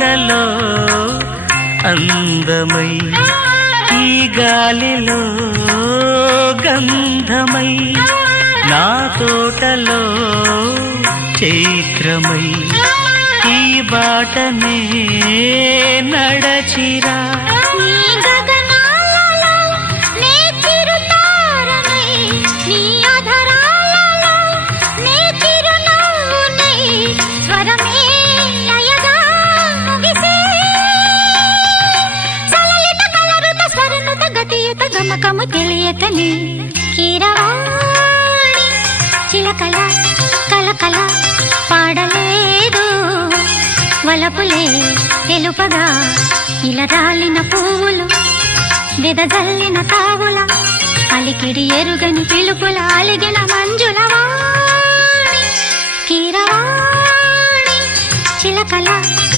పూలలో అందమై ఈ గాలిలో గంధమై నా తోటలో చైత్రమై ఈ బాటనే నడచిరా గమకము తెలియకని కీరవాణి చిలకల కలకల పాడలేదు వలపులే తెలుపగా ఇలా రాలిన పువ్వులు వెదజల్లిన తావుల అలికిడి ఎరుగని పిలుపుల అలిగిన మంజుల వాణి కీరవాణి చిలకల